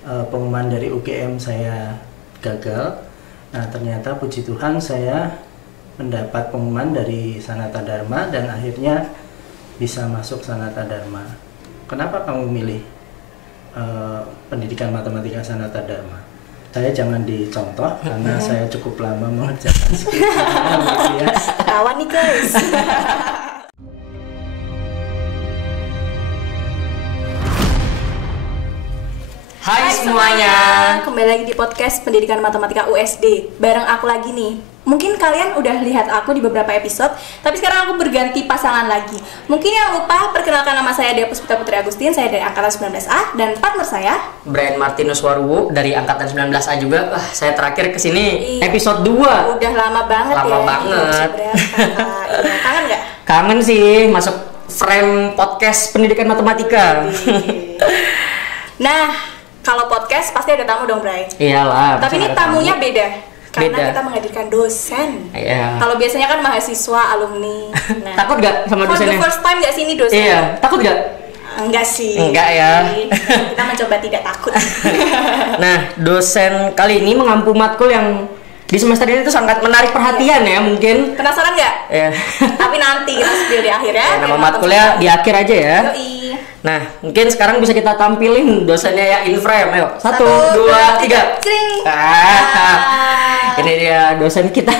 pengumuman dari UGM saya gagal. Nah ternyata puji Tuhan saya mendapat pengumuman dari Sanata Dharma dan akhirnya bisa masuk Sanata Dharma. Kenapa kamu milih pendidikan matematika Sanata Dharma? Saya jangan dicontoh karena saya cukup lama mengerjakan skripsi ya. Ketawa nih guys. Hai semuanya, kembali lagi di podcast Pendidikan Matematika USD. Bareng aku lagi nih. Mungkin kalian udah lihat aku di beberapa episode, tapi sekarang aku berganti pasangan lagi. Mungkin yang lupa, perkenalkan nama saya Dea Puspita Putri Agustin, saya dari angkatan 19A, dan partner saya Brian Martinus Waruwu dari angkatan 19A juga. Saya terakhir kesini episode 2. Udah lama banget ya. Lama banget. Iya, kangen nggak? Kangen sih, masuk frame podcast Pendidikan Matematika. Nah, kalau podcast pasti ada tamu dong, Bray. Iyalah. Tapi ini tamunya beda. Karena Beda. kita menghadirkan dosen. Iya. Kalau biasanya kan mahasiswa, alumni. Nah, Takut gak sama for dosennya? the first time gak sih ini dosen? Iya, takut gak? Enggak sih. Enggak ya. Kita mencoba tidak takut. Nah, dosen kali ini mengampu matkul yang di semester ini tuh sangat menarik perhatian ya mungkin. Penasaran nggak? Ya. Tapi nanti kita spill di akhir ya. Nama matkulnya di akhir aja ya. Yoi. Nah, mungkin sekarang bisa kita tampilin dosennya ya in frame. Ayo, 1, 2, 3. Cring. Ini dia dosen kita.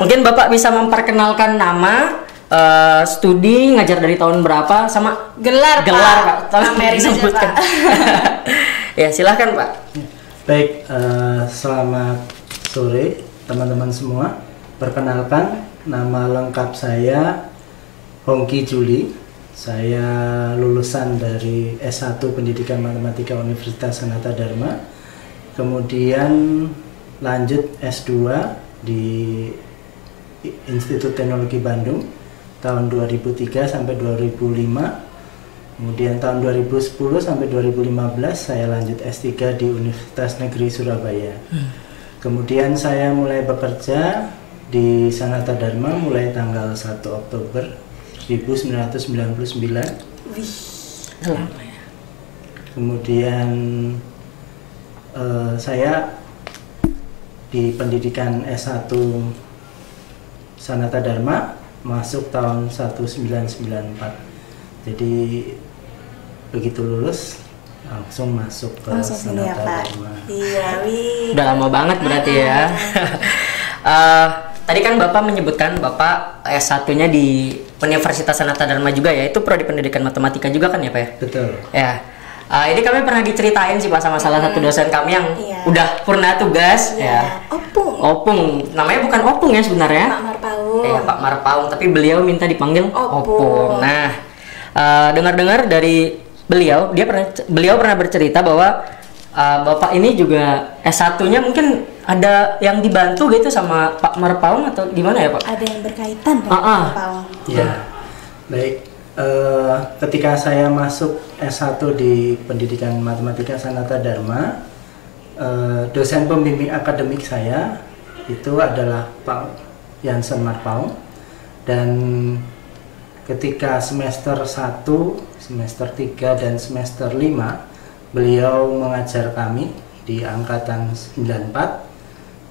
Mungkin Bapak bisa memperkenalkan nama, studi, ngajar dari tahun berapa, sama Gelar Pak. Tolong disebutkan. Ya, silahkan Pak. Baik, selamat sore teman-teman semua. Perkenalkan, nama lengkap saya Hongki Juli. Saya lulusan dari S1 Pendidikan Matematika Universitas Sanata Dharma. Kemudian lanjut S2 di Institut Teknologi Bandung tahun 2003 sampai 2005. Kemudian tahun 2010 sampai 2015 saya lanjut S3 di Universitas Negeri Surabaya. Kemudian saya mulai bekerja di Sanata Dharma mulai tanggal 1 Oktober 1999. Wih, lama ya. Kemudian saya di pendidikan S1 Sanata Dharma masuk tahun 1994. Jadi begitu lulus langsung masuk ke langsung sini ya, Sanata Pak. Dharma. Iya, wih. Udah lama banget berarti ya. Tadi kan Bapak menyebutkan Bapak S1-nya di Universitas Sanata Dharma juga ya. Itu prodi pendidikan matematika juga kan ya Pak ya? Betul. Ya. Ini kami pernah diceritain sih Pak sama salah satu dosen kami yang udah purna tugas ya. Opung. Namanya bukan Opung ya sebenarnya. Pak Marpaung. Iya, Pak Marpaung, tapi beliau minta dipanggil Opung. Nah, dengar-dengar dari beliau, beliau pernah bercerita bahwa Bapak ini juga S1-nya mungkin ada yang dibantu gitu sama Pak Marpaung atau gimana ya Pak? Ada yang berkaitan dengan Pak Marpaung. Ya, baik. Ketika saya masuk S1 di Pendidikan Matematika Sanata Dharma, dosen pembimbing akademik saya itu adalah Pak Jansen Marpaung. Dan ketika semester 1, semester 3, dan semester 5 beliau mengajar kami di angkatan 94.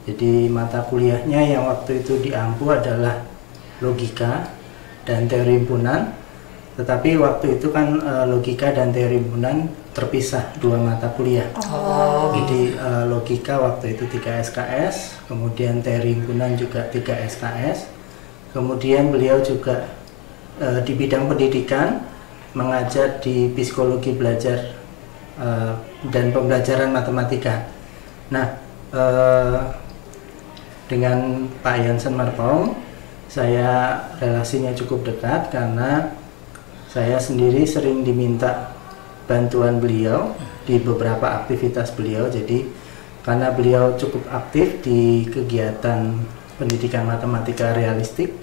Jadi mata kuliahnya yang waktu itu diampu adalah logika dan teori himpunan. Tetapi waktu itu kan logika dan teori himpunan terpisah dua mata kuliah. Jadi logika waktu itu 3 SKS, kemudian teori himpunan juga 3 SKS. Kemudian beliau juga di bidang pendidikan mengajar di psikologi belajar dan pembelajaran matematika. Nah, dengan Pak Jansen Marpaung saya relasinya cukup dekat karena saya sendiri sering diminta bantuan beliau di beberapa aktivitas beliau. Jadi karena beliau cukup aktif di kegiatan pendidikan matematika realistik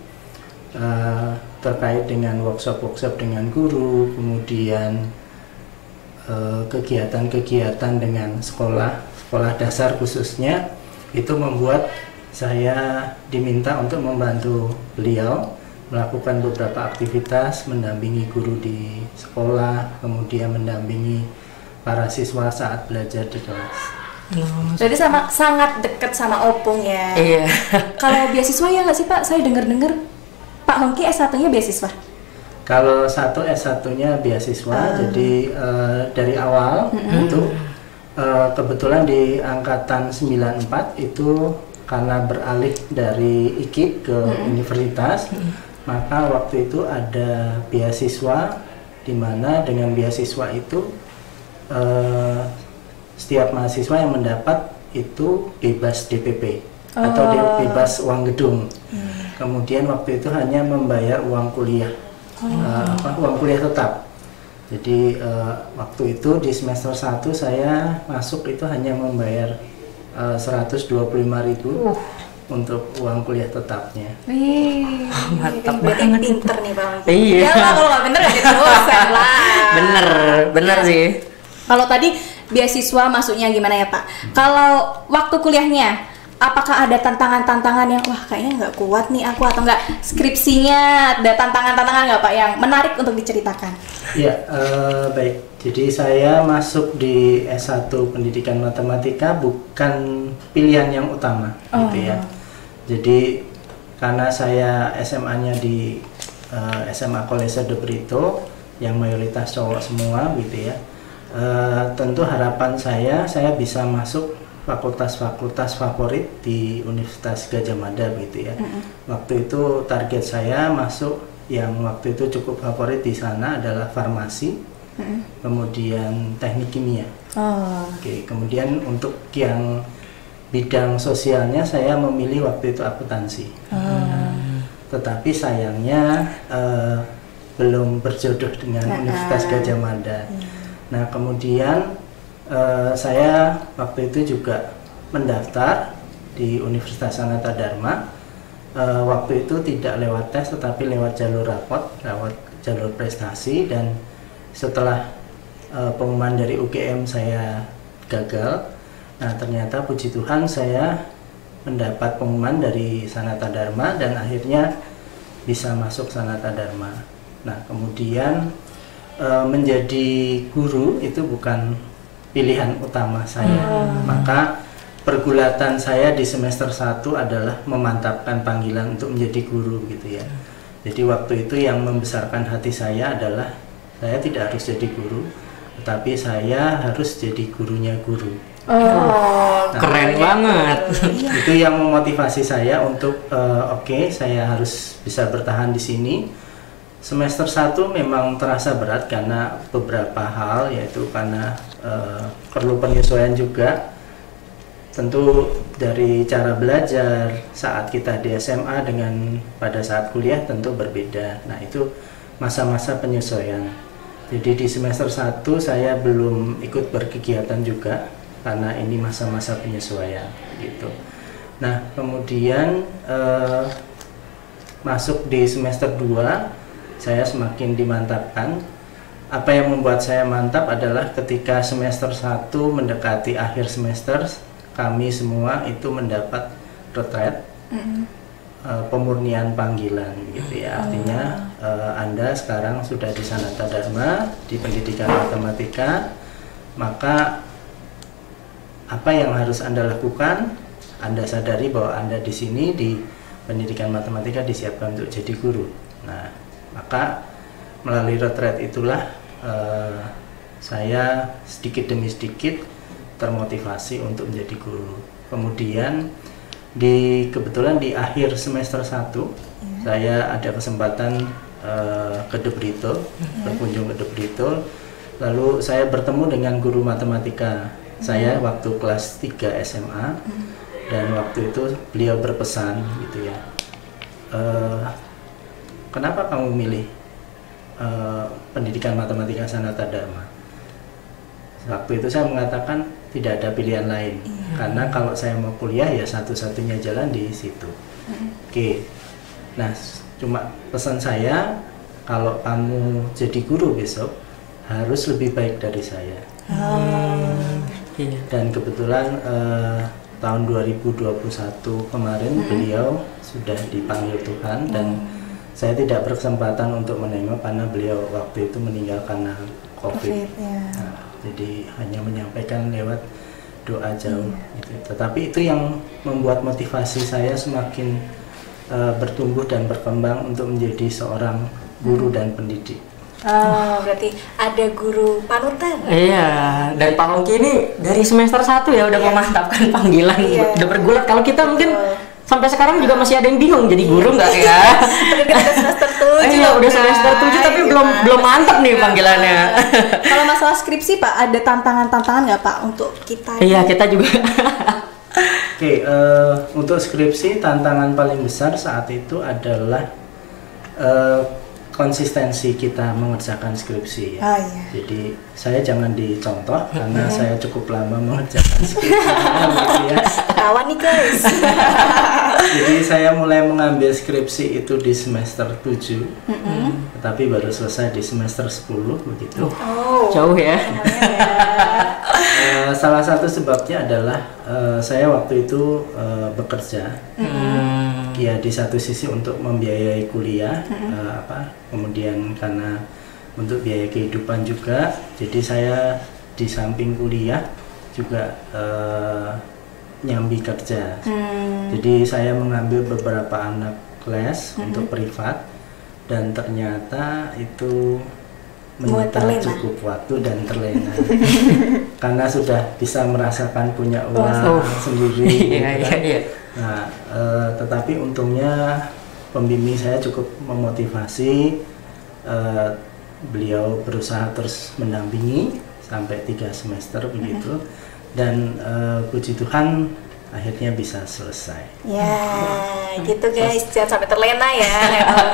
terkait dengan workshop-workshop dengan guru, kemudian kegiatan-kegiatan dengan sekolah dasar khususnya, itu membuat saya diminta untuk membantu beliau melakukan beberapa aktivitas, mendampingi guru di sekolah, kemudian mendampingi para siswa saat belajar di kelas. Jadi sangat dekat sama Opung ya. Iya. Kalau beasiswa ya nggak sih Pak? Saya dengar-dengar Pak Hongki S1-nya beasiswa. Kalau S1-nya beasiswa, jadi dari awal itu kebetulan di angkatan 94 itu karena beralih dari IKIP ke universitas, maka waktu itu ada beasiswa di mana dengan beasiswa itu setiap mahasiswa yang mendapat itu bebas DPP atau bebas uang gedung. Kemudian waktu itu hanya membayar uang kuliah, uang kuliah tetap. Jadi waktu itu di semester 1 saya masuk itu hanya membayar 125.000 untuk uang kuliah tetapnya. Wih, mantap berarti banget. pinter nih Bang. Iya. Ya lah, kalau nggak pinter nggak jadi dosen lah. Bener sih. Kalau tadi beasiswa masuknya gimana ya Pak? Kalau waktu kuliahnya, apakah ada tantangan-tantangan yang wah kayaknya nggak kuat nih aku, atau nggak skripsinya ada tantangan-tantangan nggak Pak yang menarik untuk diceritakan? Ya, baik. Jadi saya masuk di S1 Pendidikan Matematika bukan pilihan yang utama, gitu ya. Jadi karena saya SMA-nya di SMA Kolese de Brito yang mayoritas cowok semua, gitu ya. Tentu harapan saya bisa masuk fakultas-fakultas favorit di Universitas Gadjah Mada, gitu ya. Waktu itu target saya masuk yang waktu itu cukup favorit di sana adalah farmasi, kemudian teknik kimia. Oke, kemudian untuk yang bidang sosialnya saya memilih waktu itu akuntansi. Tetapi sayangnya belum berjodoh dengan Universitas Gadjah Mada. Nah, kemudian saya waktu itu juga mendaftar di Universitas Sanata Dharma. Waktu itu tidak lewat tes tetapi lewat jalur rapot, lewat jalur prestasi, dan setelah pengumuman dari UGM saya gagal. Nah, ternyata puji Tuhan saya mendapat pengumuman dari Sanata Dharma dan akhirnya bisa masuk Sanata Dharma. Nah, kemudian menjadi guru itu bukan pilihan utama saya. Maka pergulatan saya di semester 1 adalah memantapkan panggilan untuk menjadi guru, gitu ya. Jadi waktu itu yang membesarkan hati saya adalah saya tidak harus jadi guru, tetapi saya harus jadi gurunya guru. Nah, Keren banget. Itu yang memotivasi saya untuk oke, saya harus bisa bertahan di sini. Semester 1 memang terasa berat karena beberapa hal, yaitu karena perlu penyesuaian juga. Tentu dari cara belajar saat kita di SMA dengan pada saat kuliah tentu berbeda. Nah, itu masa-masa penyesuaian. Jadi di semester 1 saya belum ikut berkegiatan juga karena ini masa-masa penyesuaian, gitu. Nah, kemudian masuk di semester 2 saya semakin dimantapkan. Apa yang membuat saya mantap adalah ketika semester 1 mendekati akhir semester, kami semua itu mendapat retret, pemurnian panggilan, gitu ya. Artinya Anda sekarang sudah di Sanata Dharma di Pendidikan Matematika, maka apa yang harus Anda lakukan? Anda sadari bahwa Anda di sini di Pendidikan Matematika disiapkan untuk jadi guru. Nah, maka melalui retret itulah saya sedikit demi sedikit termotivasi untuk menjadi guru. Kemudian kebetulan di akhir semester 1 saya ada kesempatan ke De Brito, berkunjung ke De Brito. Lalu saya bertemu dengan guru matematika saya waktu kelas 3 SMA, dan waktu itu beliau berpesan, gitu ya, kenapa kamu milih Pendidikan Matematika Sanata Dharma? Waktu itu saya mengatakan tidak ada pilihan lain, karena kalau saya mau kuliah ya satu-satunya jalan di situ. Oke. Nah, cuma pesan saya, kalau kamu jadi guru besok harus lebih baik dari saya. Dan kebetulan tahun 2021 kemarin beliau sudah dipanggil Tuhan, dan saya tidak berkesempatan untuk menengok karena beliau waktu itu meninggal karena COVID. Ya. Nah, Jadi hanya menyampaikan lewat doa jauh. Gitu. Tetapi itu yang membuat motivasi saya semakin bertumbuh dan berkembang untuk menjadi seorang guru dan pendidik. Oh, berarti ada guru panutan. Iya, dan Pak Hongki ini dari semester 1 ya udah memantapkan panggilan, udah bergulat. Kalau kita mungkin sampai sekarang juga masih ada yang bingung jadi guru nggak ya? Udah semester 7. Iya, udah semester 7 tapi belum mantap nih panggilannya. Kalau masalah skripsi Pak, ada tantangan-tantangan nggak Pak untuk kita? Iya, kita juga. Oke, untuk skripsi tantangan paling besar saat itu adalah konsistensi kita mengerjakan skripsi ya. Jadi saya jangan dicontoh karena saya cukup lama mengerjakan skripsi gitu ya. Kawan nih guys. Jadi saya mulai mengambil skripsi itu di semester 7, tetapi baru selesai di semester 10 begitu. Jauh ya. Salah satu sebabnya adalah saya waktu itu bekerja. Ya di satu sisi untuk membiayai kuliah, kemudian karena untuk biaya kehidupan juga, jadi saya di samping kuliah juga nyambi kerja. Jadi saya mengambil beberapa anak les untuk privat, dan ternyata itu menyita cukup waktu dan terlena karena sudah bisa merasakan punya uang sendiri. Nah, tetapi untungnya pembimbing saya cukup memotivasi, beliau berusaha terus mendampingi sampai 3 semester begitu, dan puji Tuhan akhirnya bisa selesai. Ya, gitu guys, jangan sampai terlena ya.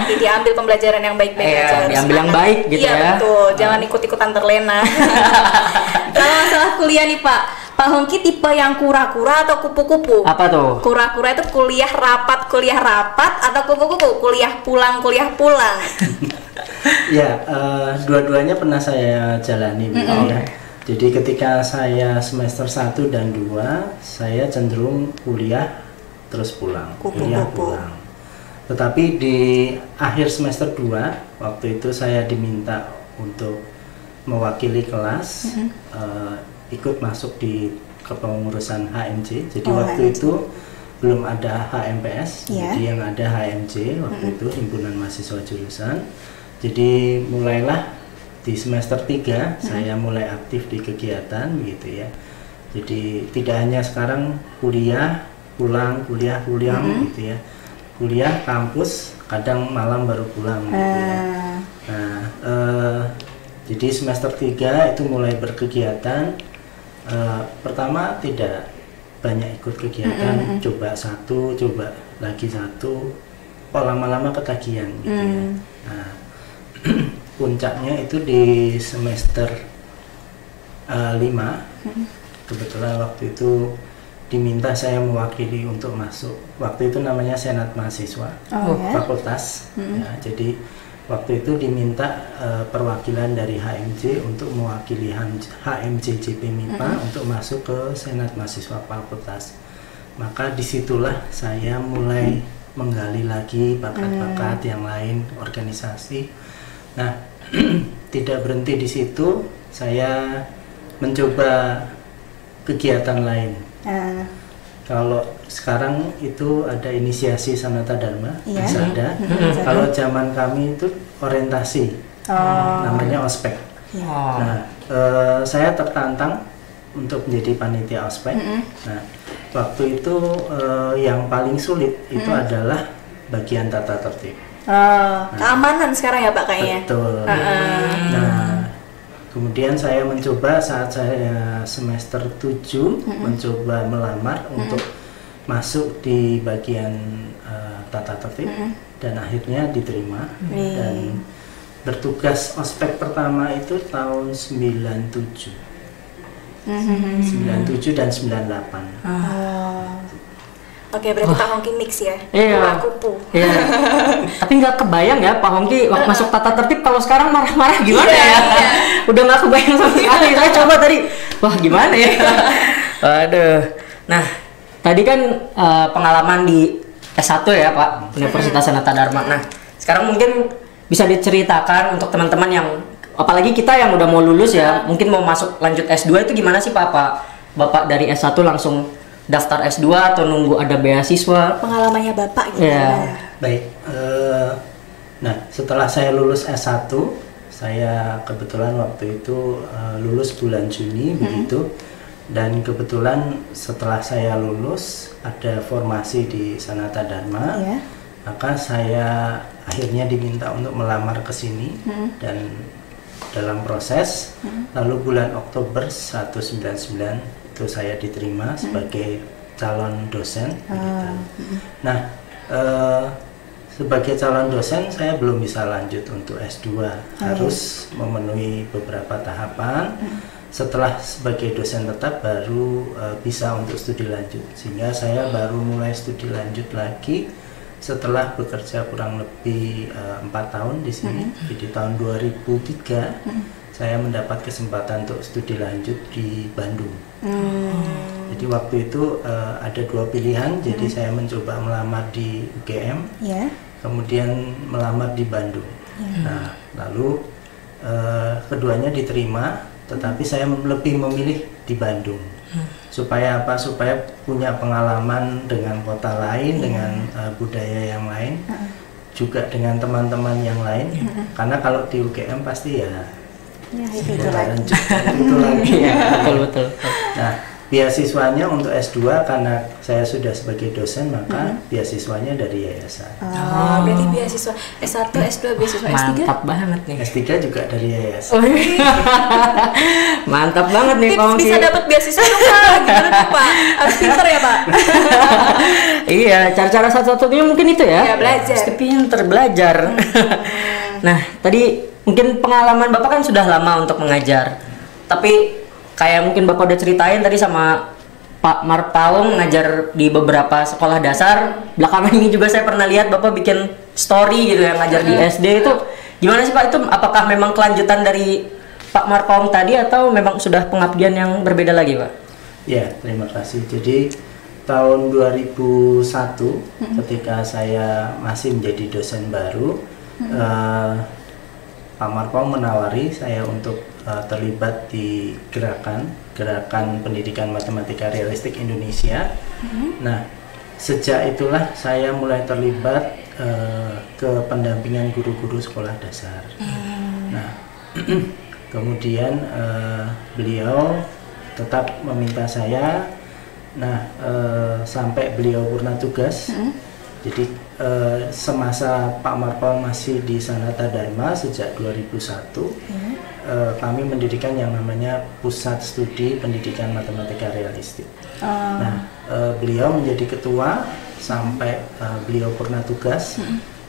Jadi ambil pembelajaran yang baik-baik aja. Diambil yang baik gitu ya. Iya betul, jangan ikut-ikutan terlena. Kalau masalah kuliah nih Pak, Pak Hongki tipe yang kura-kura atau kupu-kupu? Apa tuh? Kura-kura itu kuliah rapat, atau kupu-kupu kuliah pulang. Ya, dua-duanya pernah saya jalani ya. Jadi ketika saya semester 1 dan 2, saya cenderung kuliah terus pulang. Kuliah pulang. Tetapi di akhir semester 2, waktu itu saya diminta untuk mewakili kelas, ikut masuk di kepengurusan HMJ. Jadi waktu itu belum ada HMPS, jadi yang ada HMJ waktu itu, Himpunan Mahasiswa Jurusan. Jadi mulailah di semester 3 saya mulai aktif di kegiatan gitu ya. Jadi tidak hanya sekarang kuliah pulang gitu ya. Kuliah kampus, kadang malam baru pulang gitu ya. Nah, jadi semester 3 itu mulai berkegiatan. Pertama tidak banyak ikut kegiatan, coba satu, coba lagi satu, lama-lama ketagihan gitu ya. Nah, puncaknya itu di semester 5, kebetulan waktu itu diminta saya mewakili untuk masuk, waktu itu namanya Senat Mahasiswa Fakultas. Ya, jadi waktu itu diminta perwakilan dari HMJ untuk mewakili HMJ JP MIPA untuk masuk ke Senat Mahasiswa Fakultas. Maka disitulah saya mulai menggali lagi bakat-bakat yang lain, organisasi. Nah, tidak berhenti di situ, saya mencoba kegiatan lain. Kalau sekarang itu ada inisiasi Sanata Dharma, ada. Kalau zaman kami itu orientasi, namanya ospek. Nah, saya tertantang untuk menjadi panitia ospek. Nah, waktu itu yang paling sulit itu adalah bagian tata tertib. Keamanan sekarang ya Pak kayaknya. Betul. Nah, kemudian saya mencoba saat saya semester 7 mencoba melamar untuk masuk di bagian tata tertib, dan akhirnya diterima dan bertugas ospek pertama itu tahun 97 dan 98. Oke, berarti Pak Hongki mix ya? Iya. Kupu. Iya. Tapi nggak kebayang ya Pak Hongki waktu masuk tata tertib, kalau sekarang marah-marah gimana ya? Udah nggak kebayang sama sekali. Saya coba tadi, wah gimana ya? Waduh. Nah, tadi kan pengalaman di S1 ya Pak, Universitas Sanata Dharma. Nah, sekarang mungkin bisa diceritakan untuk teman-teman yang apalagi kita yang udah mau lulus ya, mungkin mau masuk lanjut S2 itu gimana sih Pak? Bapak dari S1 langsung daftar S2 atau nunggu ada beasiswa? Pengalamannya Bapak gitu. Baik, nah setelah saya lulus S1, saya kebetulan waktu itu lulus bulan Juni begitu, dan kebetulan setelah saya lulus ada formasi di Sanata Dharma, maka saya akhirnya diminta untuk melamar ke sini dan dalam proses, lalu bulan Oktober 1999 itu saya diterima sebagai calon dosen begitu. Nah, sebagai calon dosen saya belum bisa lanjut untuk S2, harus memenuhi beberapa tahapan. Setelah sebagai dosen tetap baru bisa untuk studi lanjut, sehingga saya baru mulai studi lanjut lagi setelah bekerja kurang lebih 4 tahun di sini. Jadi tahun 2003 saya mendapat kesempatan untuk studi lanjut di Bandung. Jadi waktu itu ada 2 pilihan, jadi saya mencoba melamar di UGM, kemudian melamar di Bandung. Nah, lalu keduanya diterima, tetapi saya lebih memilih di Bandung. Supaya apa? Supaya punya pengalaman dengan kota lain, dengan budaya yang lain, juga dengan teman-teman yang lain. Karena kalau di UGM pasti ya itu lagi. Betul. Nah, beasiswanya untuk S2 karena saya sudah sebagai dosen, maka beasiswanya dari yayasan. Berarti beasiswa S1, S2, beasiswa S3. Mantap banget nih. S3 juga dari yayasan. Mantap banget nih Pak Ongki. Bisa dapat beasiswa dong Pak. Gimana tuh Pak? Harus pinter ya Pak. Iya, cara-cara satu-satunya mungkin itu ya. Ya, belajar. Mesti pinter belajar. Nah, tadi mungkin pengalaman Bapak kan sudah lama untuk mengajar. Tapi kayak mungkin Bapak udah ceritain tadi sama Pak Marpaung ngajar di beberapa sekolah dasar. Belakangan ini juga saya pernah lihat Bapak bikin story gitu yang ngajar di SD itu. Gimana sih Pak, itu apakah memang kelanjutan dari Pak Marpaung tadi atau memang sudah pengabdian yang berbeda lagi Pak? Ya, terima kasih. Jadi tahun 2001 ketika saya masih menjadi dosen baru, Pak Marpaung menawari saya untuk terlibat di gerakan pendidikan matematika realistik Indonesia. Nah, sejak itulah saya mulai terlibat ke pendampingan guru-guru sekolah dasar. Nah, kemudian beliau tetap meminta saya. Nah, sampai beliau purna tugas. Jadi semasa Pak Marpaung masih di Sanata Dharma sejak 2001, kami mendirikan yang namanya Pusat Studi Pendidikan Matematika Realistik. Nah, beliau menjadi ketua sampai beliau purna tugas.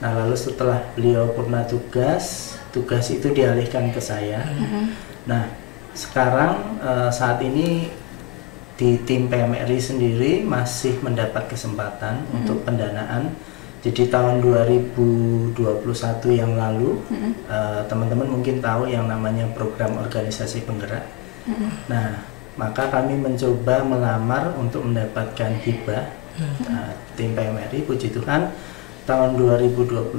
Nah, lalu setelah beliau purna tugas itu dialihkan ke saya. Nah, sekarang saat ini di tim PMRI sendiri masih mendapat kesempatan untuk pendanaan. Jadi tahun 2021 yang lalu, teman-teman mungkin tahu yang namanya program organisasi penggerak. Nah, maka kami mencoba melamar untuk mendapatkan hibah. Tim PMRI, puji Tuhan, tahun 2021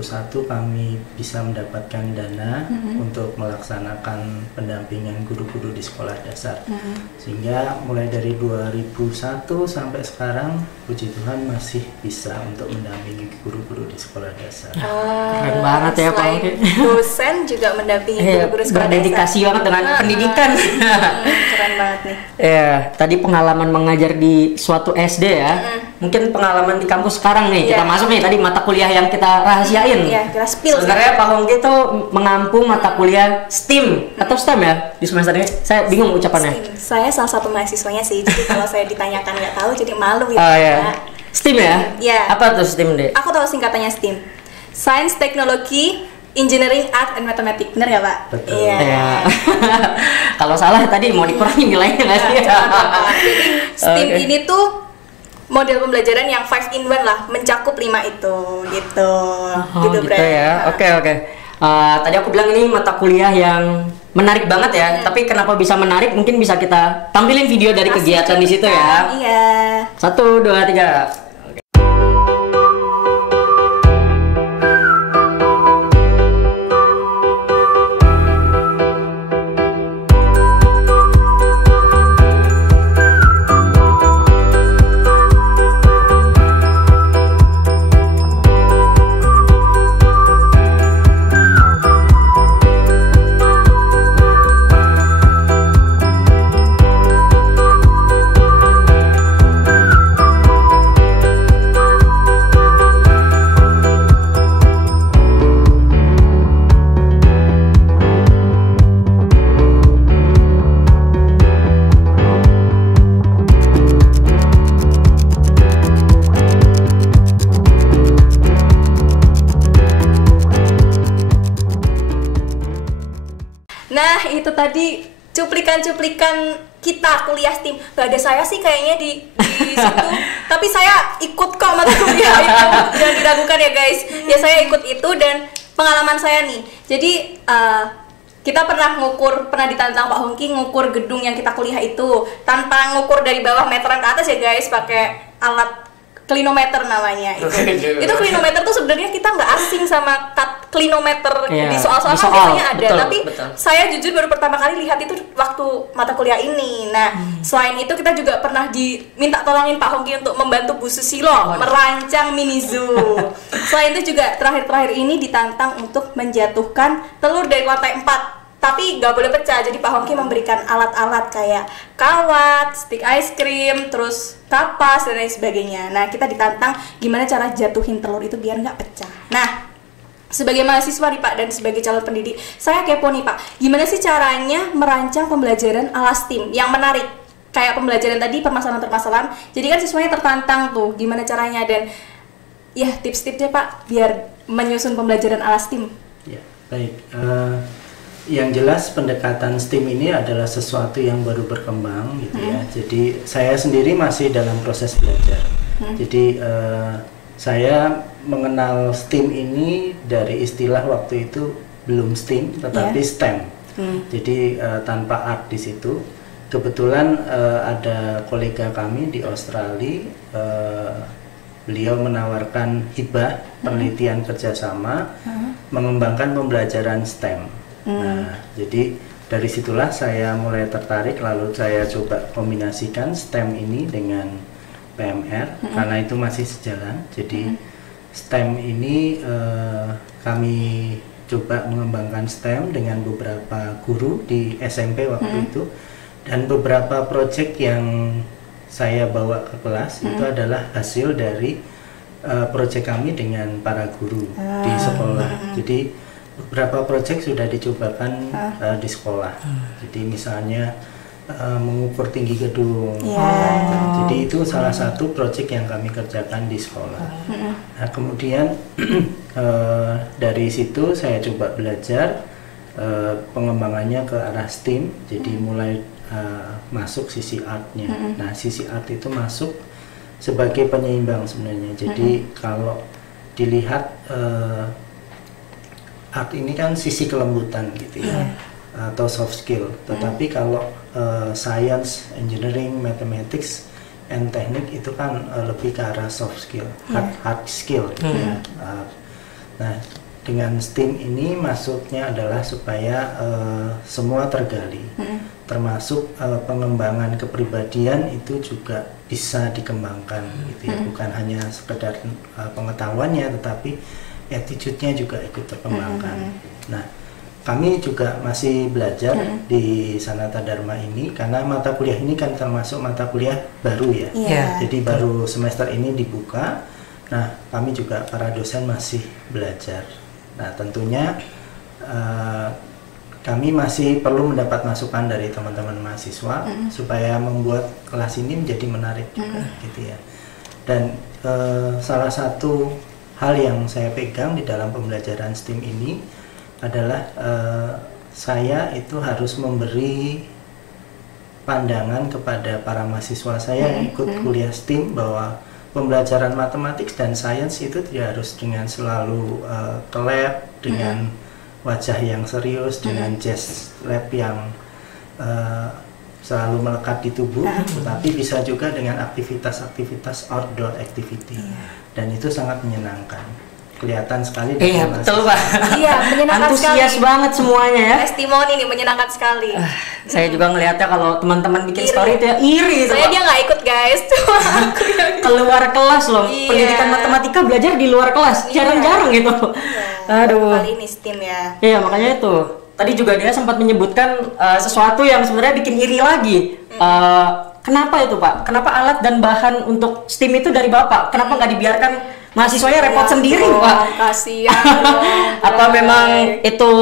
kami bisa mendapatkan dana untuk melaksanakan pendampingan guru-guru di sekolah dasar. Sehingga mulai dari 2001 sampai sekarang, puji Tuhan masih bisa untuk mendampingi guru-guru di sekolah dasar. Keren banget ya Pak Ongki. Dosen juga mendampingi guru-guru sekolah berdedikasi dasar. banget dengan pendidikan. Keren banget nih. Ya, tadi pengalaman mengajar di suatu SD ya. Mungkin pengalaman di kampus sekarang nih. Kita masuk nih tadi mata kuliah yang kita rahasiain. Iya, kita spill. Sebenarnya Pak Ongki itu mengampu mata kuliah STEAM atau STEM ya di semester ini. Saya bingung ucapannya. STEAM. Saya salah satu mahasiswanya sih. Jadi kalau saya ditanyakan nggak tahu, jadi malu ya. Oh ya. STEAM ya? Iya. Apa tuh STEAM deh? Aku tahu singkatannya STEAM. Science, Technology, Engineering, Art, and Mathematics. Bener nggak Pak? Betul. Iya. Ya. Kalau salah tadi mau dikurangi nilainya nggak sih? Jadi STEAM ini tuh model pembelajaran yang 5 in 1 lah, mencakup 5 itu, gitu. Gitu ya. Oke. Tadi aku bilang ini mata kuliah yang menarik banget ya. Tapi kenapa bisa menarik? Mungkin bisa kita tampilin video dari kegiatan di situ ya. Iya. 1, 2, 3. itu tadi cuplikan-cuplikan kita kuliah STEAM. Gak ada saya sih kayaknya di situ. Tapi saya ikut kok mata kuliah itu. Jangan diragukan ya guys. Ya saya ikut itu dan pengalaman saya nih. Jadi kita pernah ditantang Pak Hongki ngukur gedung yang kita kuliah itu tanpa ngukur dari bawah meteran ke atas ya guys, pakai alat klinometer namanya itu klinometer tuh sebenarnya kita nggak asing sama klinometer di soal-soal kan biasanya ada, tapi saya jujur baru pertama kali lihat itu waktu mata kuliah ini. Nah selain itu kita juga pernah diminta tolongin Pak Hongki untuk membantu Bu Susilo merancang mini zoo. Selain itu juga terakhir ini ditantang untuk menjatuhkan telur dari lantai 4 tapi nggak boleh pecah, jadi Pak Hongki memberikan alat-alat kayak kawat, stick ice cream, terus kapas dan lain sebagainya. Nah kita ditantang gimana cara jatuhin telur itu biar nggak pecah. Nah sebagai mahasiswa nih Pak dan sebagai calon pendidik, saya kepo nih Pak, gimana sih caranya merancang pembelajaran ala STEAM yang menarik? Kayak pembelajaran tadi permasalahan-permasalahan, jadi kan siswanya tertantang tuh, gimana caranya dan ya tips-tipsnya Pak biar menyusun pembelajaran ala STEAM. Ya baik. Yang jelas pendekatan STEAM ini adalah sesuatu yang baru berkembang gitu ya. Jadi saya sendiri masih dalam proses belajar. Jadi saya mengenal STEAM ini dari istilah waktu itu belum STEAM tetapi STEM. Jadi tanpa art di situ. Kebetulan ada kolega kami di Australia, beliau menawarkan hibah penelitian kerjasama mengembangkan pembelajaran STEM. Nah, jadi dari situlah saya mulai tertarik, lalu saya coba kombinasikan STEM ini dengan PMR karena itu masih sejalan. Jadi STEM ini kami coba mengembangkan STEM dengan beberapa guru di SMP waktu itu, dan beberapa proyek yang saya bawa ke kelas itu adalah hasil dari proyek kami dengan para guru di sekolah. Jadi beberapa proyek sudah dicobakan di sekolah. Jadi misalnya mengukur tinggi gedung. Jadi itu salah satu proyek yang kami kerjakan di sekolah. Nah, kemudian dari situ saya coba belajar pengembangannya ke arah STEAM. Jadi mulai masuk sisi artnya. Nah, sisi art itu masuk sebagai penyeimbang sebenarnya. Jadi kalau dilihat art ini kan sisi kelembutan gitu ya, atau soft skill. Tetapi kalau science, engineering, mathematics, and teknik itu kan lebih ke arah soft skill, hard skill gitu ya. Nah, dengan STEAM ini masuknya adalah supaya semua tergali, termasuk pengembangan kepribadian itu juga bisa dikembangkan gitu ya, bukan hanya sekedar pengetahuannya, tetapi attitude-nya juga ikut terkembangkan. Nah, kami juga masih belajar di Sanata Dharma ini karena mata kuliah ini kan termasuk mata kuliah baru ya. Jadi baru semester ini dibuka. Nah, kami juga para dosen masih belajar. Nah, tentunya kami masih perlu mendapat masukan dari teman-teman mahasiswa supaya membuat kelas ini menjadi menarik juga gitu ya. Dan salah satu hal yang saya pegang di dalam pembelajaran STEAM ini adalah saya itu harus memberi pandangan kepada para mahasiswa saya yang ikut kuliah STEAM bahwa pembelajaran matematik dan sains itu tidak harus dengan selalu ke lab dengan wajah yang serius, dengan jazz lab yang selalu melekat di tubuh, tetapi bisa juga dengan aktivitas-aktivitas outdoor activity. Dan itu sangat menyenangkan. Kelihatan sekali dari betul Pak. Iya, menyenangkan antusias sekali. Banget semuanya ya. Testimoni nih menyenangkan sekali. Saya juga ngelihatnya kalau teman-teman bikin story itu ya iri itu. Saya dia nggak ikut guys, cuma aku yang keluar kelas loh. Pendidikan matematika belajar di luar kelas. Jarang-jarang gitu. Aduh. Kali ini STEAM ya. Iya, makanya itu. Tadi juga dia sempat menyebutkan sesuatu yang sebenarnya bikin iri lagi. Kenapa itu Pak? Kenapa alat dan bahan untuk STEAM itu dari Bapak? Kenapa nggak dibiarkan mahasiswanya repot sendiri Pak? Kasihan. Apa memang itu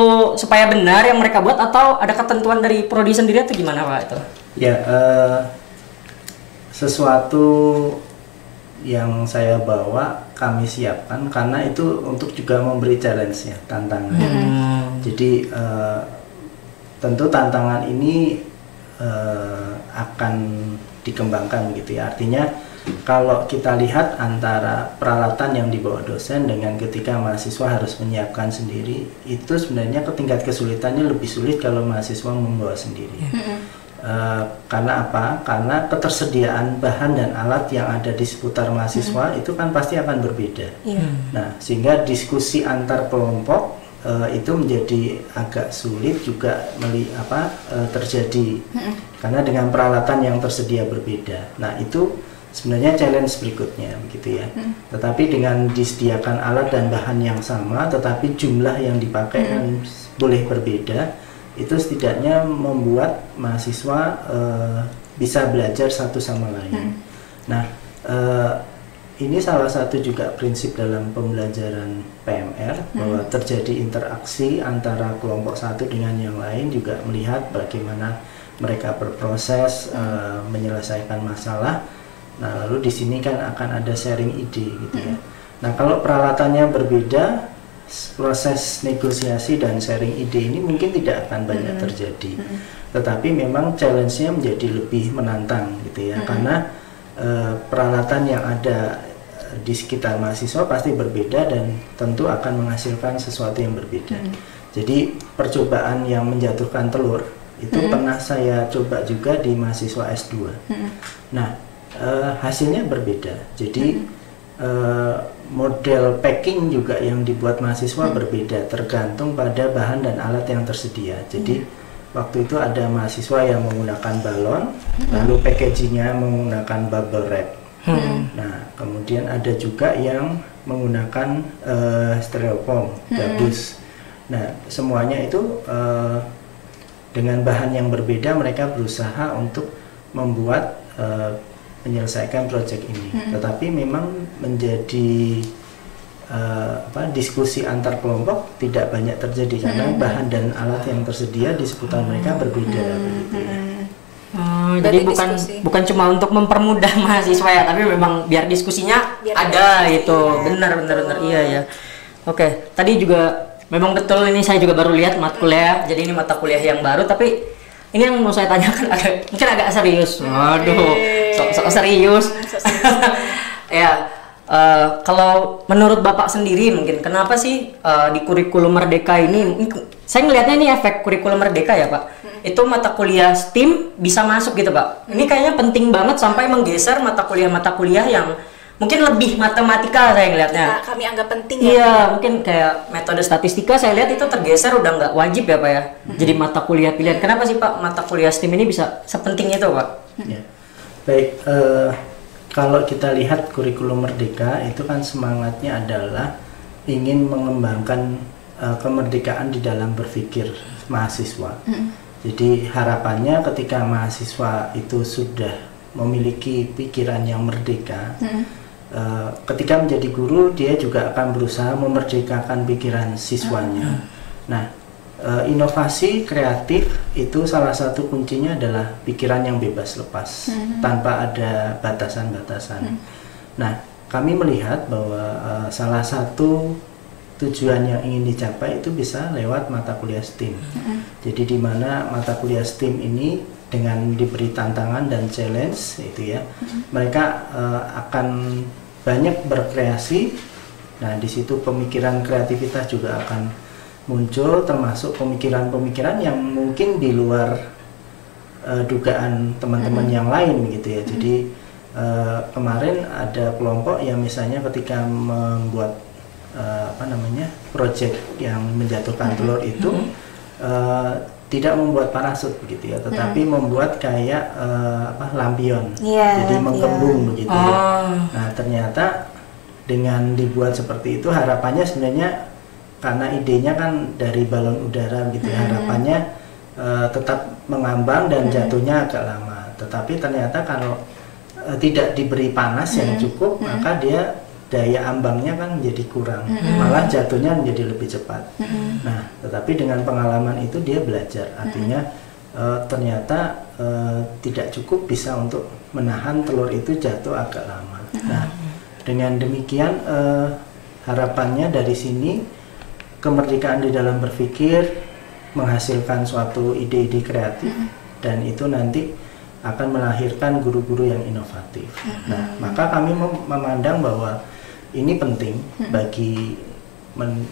supaya benar yang mereka buat atau ada ketentuan dari prodi sendiri atau gimana Pak itu? Ya, sesuatu yang saya bawa kami siapkan karena itu untuk juga memberi challenge ya, tantangan. Jadi tentu tantangan ini akan dikembangkan gitu ya. Artinya kalau kita lihat antara peralatan yang dibawa dosen dengan ketika mahasiswa harus menyiapkan sendiri, itu sebenarnya tingkat kesulitannya lebih sulit kalau mahasiswa membawa sendiri. Karena apa? Karena ketersediaan bahan dan alat yang ada di seputar mahasiswa itu kan pasti akan berbeda. Nah, sehingga diskusi antar kelompok itu menjadi agak sulit juga terjadi karena dengan peralatan yang tersedia berbeda. Nah, itu sebenarnya challenge berikutnya begitu ya. Tetapi dengan disediakan alat dan bahan yang sama tetapi jumlah yang dipakai yang boleh berbeda, itu setidaknya membuat mahasiswa bisa belajar satu sama lain. Nah, ini salah satu juga prinsip dalam pembelajaran PMR bahwa terjadi interaksi antara kelompok satu dengan yang lain, juga melihat bagaimana mereka berproses menyelesaikan masalah. Nah, lalu di sini kan akan ada sharing ide gitu ya. Nah, kalau peralatannya berbeda, proses negosiasi dan sharing ide ini mungkin tidak akan banyak terjadi. Tetapi memang challenge-nya menjadi lebih menantang gitu ya, karena peralatan yang ada di sekitar mahasiswa pasti berbeda dan tentu akan menghasilkan sesuatu yang berbeda. Jadi percobaan yang menjatuhkan telur itu pernah saya coba juga di mahasiswa S2. Nah, hasilnya berbeda. Jadi model packing juga yang dibuat mahasiswa berbeda tergantung pada bahan dan alat yang tersedia. Jadi waktu itu ada mahasiswa yang menggunakan balon, lalu packagingnya menggunakan bubble wrap. Nah, kemudian ada juga yang menggunakan styrofoam, gabus. Nah, semuanya itu dengan bahan yang berbeda mereka berusaha untuk membuat menyelesaikan proyek ini. Tetapi memang menjadi diskusi antar kelompok tidak banyak terjadi karena bahan dan alat yang tersedia di seputar mereka berbeda. Begitu ya. Jadi bukan cuma untuk mempermudah mahasiswa ya, tapi memang biar diskusinya ada gitu. Benar iya ya. Oke, tadi juga memang betul, ini saya juga baru lihat matkul kuliah. Jadi ini mata kuliah yang baru, tapi ini yang mau saya tanyakan mungkin agak serius. Waduh, sok serius. Ya, kalau menurut Bapak sendiri mungkin kenapa sih di kurikulum Merdeka ini saya ngelihatnya ini efek kurikulum Merdeka ya Pak, itu mata kuliah STEAM bisa masuk gitu Pak. Ini kayaknya penting banget sampai menggeser mata kuliah yang mungkin lebih matematika saya ngelihatnya. Kami anggap penting ya. Iya, mungkin kayak metode statistika saya lihat itu tergeser, udah nggak wajib ya Pak ya. Jadi mata kuliah pilihan. Kenapa sih Pak mata kuliah STEAM ini bisa sepenting itu Pak? Ya. Baik, kalau kita lihat kurikulum Merdeka itu kan semangatnya adalah ingin mengembangkan kemerdekaan di dalam berpikir mahasiswa. Jadi harapannya ketika mahasiswa itu sudah memiliki pikiran yang merdeka, ketika menjadi guru dia juga akan berusaha memerdekakan pikiran siswanya. Nah, inovasi kreatif itu salah satu kuncinya adalah pikiran yang bebas lepas tanpa ada batasan-batasan. Nah, kami melihat bahwa salah satu tujuan yang ingin dicapai itu bisa lewat mata kuliah STEAM. Jadi di mana mata kuliah STEAM ini dengan diberi tantangan dan challenge itu ya, mereka akan banyak berkreasi. Nah, di situ pemikiran kreativitas juga akan muncul, termasuk pemikiran-pemikiran yang mungkin di luar dugaan teman-teman yang lain begitu ya. Jadi kemarin ada kelompok yang misalnya ketika membuat proyek yang menjatuhkan telur itu tidak membuat parasut begitu ya, tetapi membuat kayak lampion, jadi mengembung begitu ya. Nah, ternyata dengan dibuat seperti itu harapannya sebenarnya karena idenya kan dari balon udara gitu ya, harapannya tetap mengambang dan jatuhnya agak lama, tetapi ternyata kalau tidak diberi panas yang cukup maka dia daya ambangnya kan menjadi kurang, malah jatuhnya menjadi lebih cepat. Nah, tetapi dengan pengalaman itu dia belajar, artinya ternyata tidak cukup bisa untuk menahan telur itu jatuh agak lama. Nah, dengan demikian harapannya dari sini kemerdekaan di dalam berpikir, menghasilkan suatu ide-ide kreatif dan itu nanti akan melahirkan guru-guru yang inovatif. Nah, maka kami memandang bahwa ini penting bagi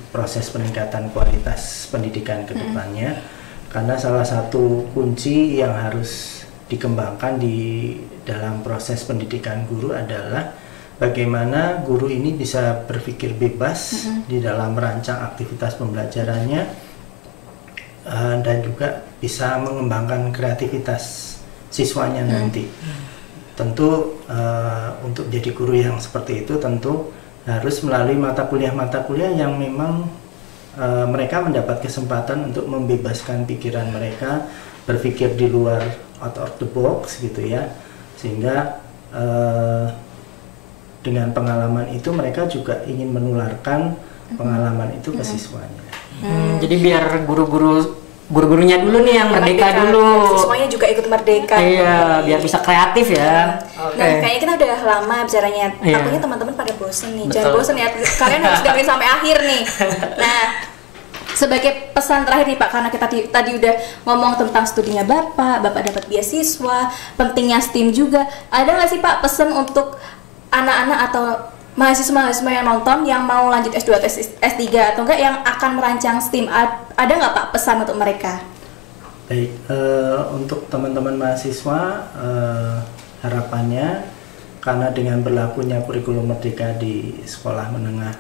proses peningkatan kualitas pendidikan ke depannya, karena salah satu kunci yang harus dikembangkan di dalam proses pendidikan guru adalah bagaimana guru ini bisa berpikir bebas di dalam merancang aktivitas pembelajarannya dan juga bisa mengembangkan kreativitas siswanya nanti. Tentu untuk jadi guru yang seperti itu tentu harus melalui mata kuliah yang memang mereka mendapat kesempatan untuk membebaskan pikiran mereka, berpikir di luar out of the box gitu ya, sehingga dengan pengalaman itu mereka juga ingin menularkan pengalaman itu ke siswanya. Jadi biar guru-gurunya dulu nih yang merdeka dulu. Siswanya juga ikut merdeka. Iya, biar bisa kreatif ya. Nah, kayaknya kita udah lama bicaranya. Takutnya teman-teman pada bosen nih. Jangan bosen ya. Kalian harus dengerin sampai akhir nih. Nah, sebagai pesan terakhir nih Pak, karena kita tadi udah ngomong tentang studinya Bapak dapat beasiswa, pentingnya STEAM juga. Ada nggak sih Pak pesan untuk anak-anak atau mahasiswa-mahasiswa yang nonton yang mau lanjut S2 atau S3 atau enggak yang akan merancang STEAM, ada nggak Pak pesan untuk mereka? Baik, untuk teman-teman mahasiswa harapannya karena dengan berlakunya kurikulum merdeka di sekolah menengah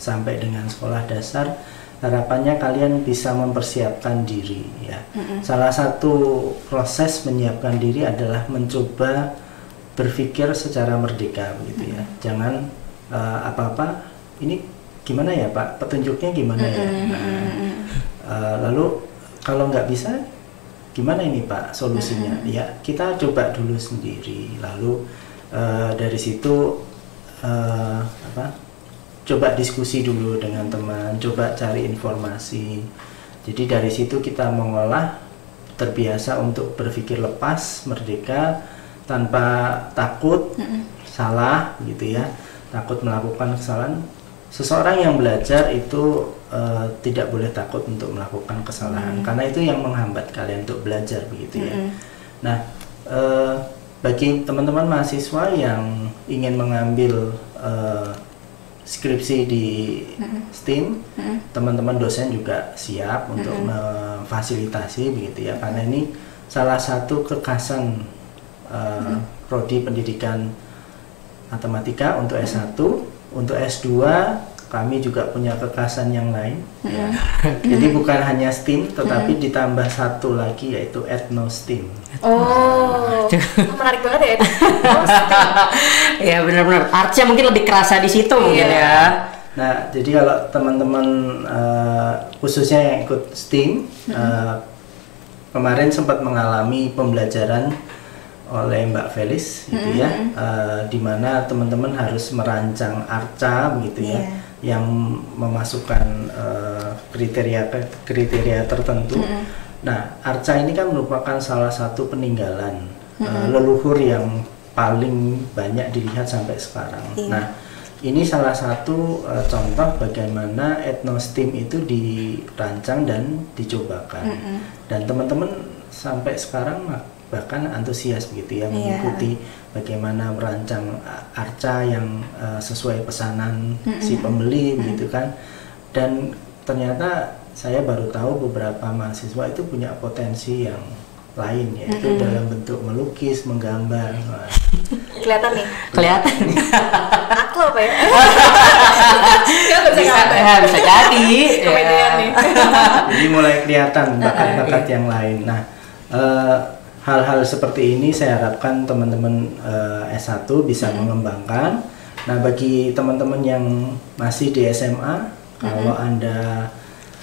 sampai dengan sekolah dasar, harapannya kalian bisa mempersiapkan diri ya. Salah satu proses menyiapkan diri adalah mencoba berpikir secara merdeka begitu ya. Jangan apa-apa ini gimana ya Pak, petunjuknya gimana ya. Lalu kalau nggak bisa gimana ini Pak solusinya? Ya kita coba dulu sendiri. Lalu dari situ coba diskusi dulu dengan teman, coba cari informasi. Jadi dari situ kita mengolah, terbiasa untuk berpikir lepas, merdeka, tanpa takut salah gitu ya, takut melakukan kesalahan. Seseorang yang belajar itu tidak boleh takut untuk melakukan kesalahan, karena itu yang menghambat kalian untuk belajar begitu ya. Nah, bagi teman-teman mahasiswa yang ingin mengambil skripsi di STEAM, teman-teman dosen juga siap untuk memfasilitasi begitu ya, karena ini salah satu kekhasan prodi pendidikan matematika untuk S1. Untuk S2 kami juga punya kekhasan yang lain ya. Jadi bukan hanya STEAM tetapi ditambah satu lagi yaitu Ethno-STEAM. Oh, menarik banget ya. Ya benar-benar artnya mungkin lebih kerasa di situ mungkin ya. Nah, jadi kalau teman-teman khususnya yang ikut STEAM kemarin sempat mengalami pembelajaran oleh Mbak Felis gitu ya, di mana teman-teman harus merancang arca begitu ya, yang memasukkan kriteria tertentu. Nah, arca ini kan merupakan salah satu peninggalan leluhur yang paling banyak dilihat sampai sekarang. Nah, ini salah satu contoh bagaimana Ethno-STEAM itu dirancang dan dicobakan. Dan teman-teman sampai sekarang bahkan antusias begitu ya, mengikuti bagaimana merancang arca yang sesuai pesanan si pembeli begitu kan. Dan ternyata saya baru tahu beberapa mahasiswa itu punya potensi yang lain, yaitu dalam bentuk melukis, menggambar. Kelihatan nih. Kelihatan. Aku apa ya? Bisa jadi. Jadi mulai kelihatan bakat-bakat yang lain. Nah, hal-hal seperti ini saya harapkan teman-teman S1 bisa mengembangkan. Nah, bagi teman-teman yang masih di SMA, kalau Anda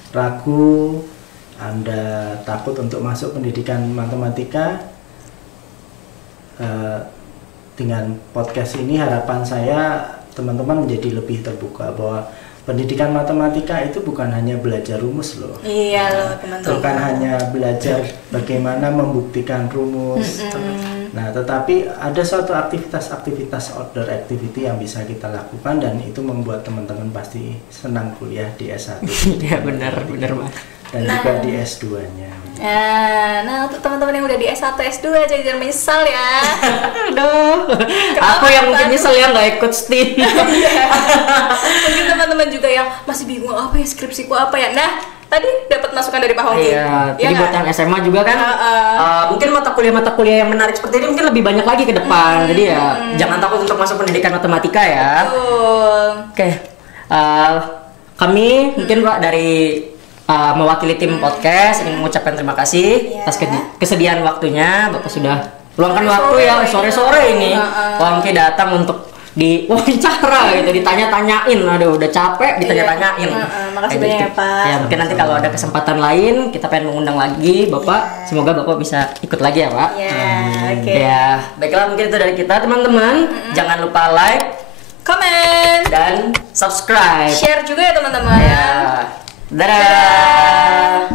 ragu, Anda takut untuk masuk pendidikan matematika, dengan podcast ini harapan saya teman-teman menjadi lebih terbuka bahwa pendidikan matematika itu bukan hanya belajar rumus loh. Iya loh teman-teman. Bukan hanya belajar bagaimana membuktikan rumus, Nah, tetapi ada suatu aktivitas-aktivitas outdoor activity yang bisa kita lakukan dan itu membuat teman-teman pasti senang kuliah di S1. Ya benar Bang. Dan juga di S2-nya. Nah untuk teman-teman yang udah di S1, S2 jangan menyesal ya. Aduh, aku yang mungkin nyesel ya nggak ikut STEAM. Mungkin teman-teman juga yang masih bingung apa ya skripsiku apa ya. Nah, tadi dapat masukan dari Pak Hongki. Iya, jadi buat yang SMA juga kan, mungkin mata kuliah yang menarik seperti ini mungkin lebih banyak lagi ke depan. Jadi ya jangan takut untuk masuk pendidikan matematika ya. Oke, kami mungkin Pak dari mewakili tim podcast ingin mengucapkan terima kasih atas kesediaan waktunya. Bapak sudah luangkan waktu ya sore-sore ini. Pak Hongki datang untuk diwawancara gitu, ditanya-tanyain. Aduh, udah capek ditanya-tanyain. Makasih banyak ya Pak. Ya mungkin nanti kalau ada kesempatan lain kita pengen mengundang lagi Bapak. Semoga Bapak bisa ikut lagi ya Pak. Oke. Ya, baiklah mungkin itu dari kita teman-teman. Jangan lupa like, Comment, dan subscribe. share juga ya teman-teman. Ya. Dadah.